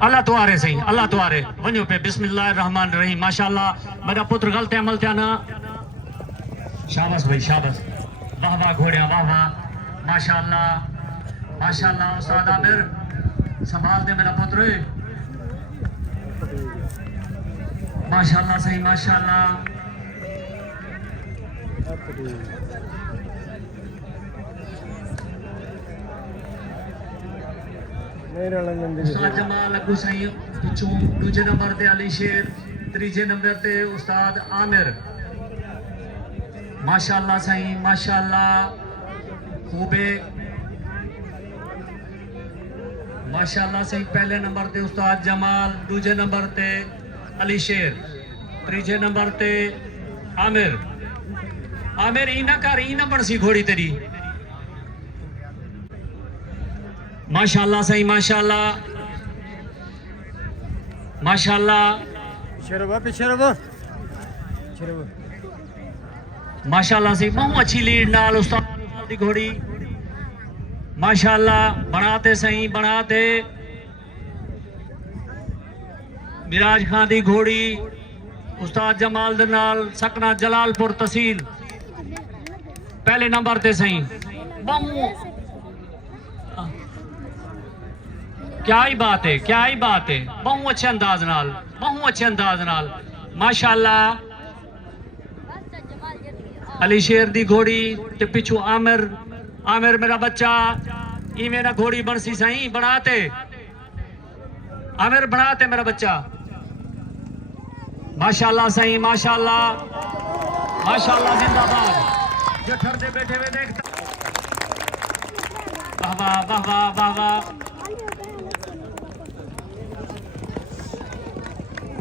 अल्लाह तो आ रहे सही, अल्लाह तो आ रहे वनो पे बिस्मिल्लाह रहमान रहीम। माशाल्लाह मेरा पुत्र गलत अमल थे ना। शाबाश भाई शाबाश, वाह वाह घोड़िया वाह वाह, माशाल्लाह माशाल्लाह। उस्ताद आमिर संभाल दे मेरा पुत्र, माशाल्लाह सही माशाल्लाह। उस्ताद जमाल अगू सही पिछों दूजे नंबर ते अली शेर, तीजे नंबर ते उस्ताद आमिर। माशाल्लाह सही माशाल्लाह खूबे माशाल्लाह सही। पहले नंबर ते उस्ताद जमाल, दूजे नंबर ते अली शेर, तीजे नंबर ते आमिर। आमिर इना कर ई नंबर सी घोड़ी तेरी, माशाल्लाह सही माशाल्लाह माशाल्लाह माशाल्लाह सही। बहुत अच्छी लीड नाल उस्ताद दी घोड़ी, माशाल्लाह बनाते सही बनाते। मिराज खान दी घोड़ी उस्ताद जमाल दे नाल सकना जलालपुर तहसील, पहले नंबर ते सही। क्या ही बात है, क्या ही बात है। बहुत अच्छे अंदाज नाल, बहुत अच्छे अंदाज नाल माशाल्लाह। अली शेर दी घोड़ी ते पिछू आमिर, आमिर मेरा बच्चा ई मेरा घोड़ी बनसी सही बनाते। आमिर बनाते मेरा बच्चा, माशाल्लाह सही माशाल्लाह माशाल्लाह जिंदाबाद। जो ठरते बैठे हुए देखता, वाह वाह वाह वाह वाह वाह।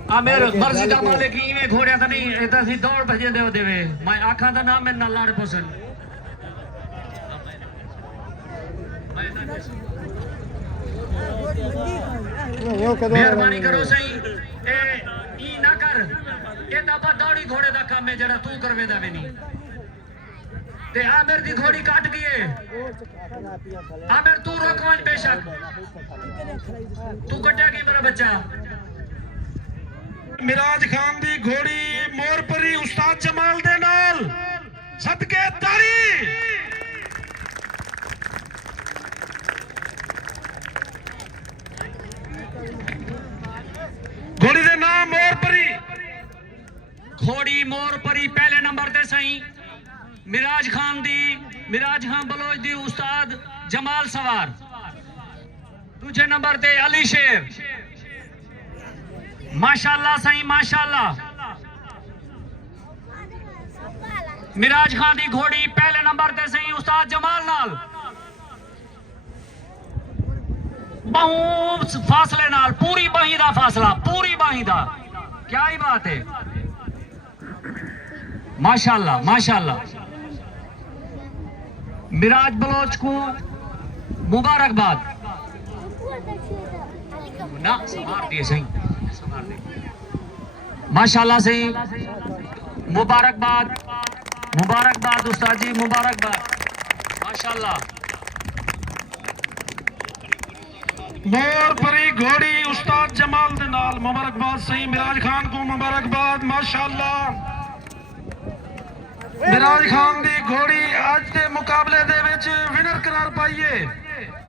आमिर मर्जी दा मालिक इवें घोड़िया तो नहीं, ये तो सी दौड़ भजे दे देवे। मैं आखा दा नाम मेरे नाल लाड़ पोसन। मेहरबानी करो सही, ए ई ना कर, ये दाबा दौड़ी घोड़े दा काम है जड़ा तू करवेंदा वे नहीं। ते आमिर दी घोड़ी काट गई है। आमिर तू रोकवान बेशक, तू कटेगी मेरा बच्चा। मिराज खान दी घोड़ी मोरपरी उस्ताद जमाल दे नाल सदके तारी। घोड़ी दे नाम मोरपरी, घोड़ी मोरपरी पहले नंबर ते सही। मिराज खान दी, मिराज खान बलोच दी उस्ताद जमाल सवार, दूजे नंबर ते अली शेर। माशाल्लाह सही माशाल्लाह। मिराज खान दी घोड़ी पहले नंबर ते सही उस्ताद जमाल नाल, बहुत फासले नाल, पूरी बाही दा फासला, पूरी बाही दा। क्या ही बात है, माशाल्लाह माशाल्लाह। मिराज बलोच को मुबारकबाद ना, संभाल दिए सही माशाल्लाह सही। मुबारकबाद मुबारकबाद उस्ताद जी, मुबारकबाद माशाल्लाह। मोरपरी घोड़ी उस्ताद जमाल दे नाल मुबारकबाद सही। मिराज खान को मुबारकबाद माशाल्लाह। मिराज खान दी घोड़ी आज दे मुकाबले दे विच विनर करार पाई है।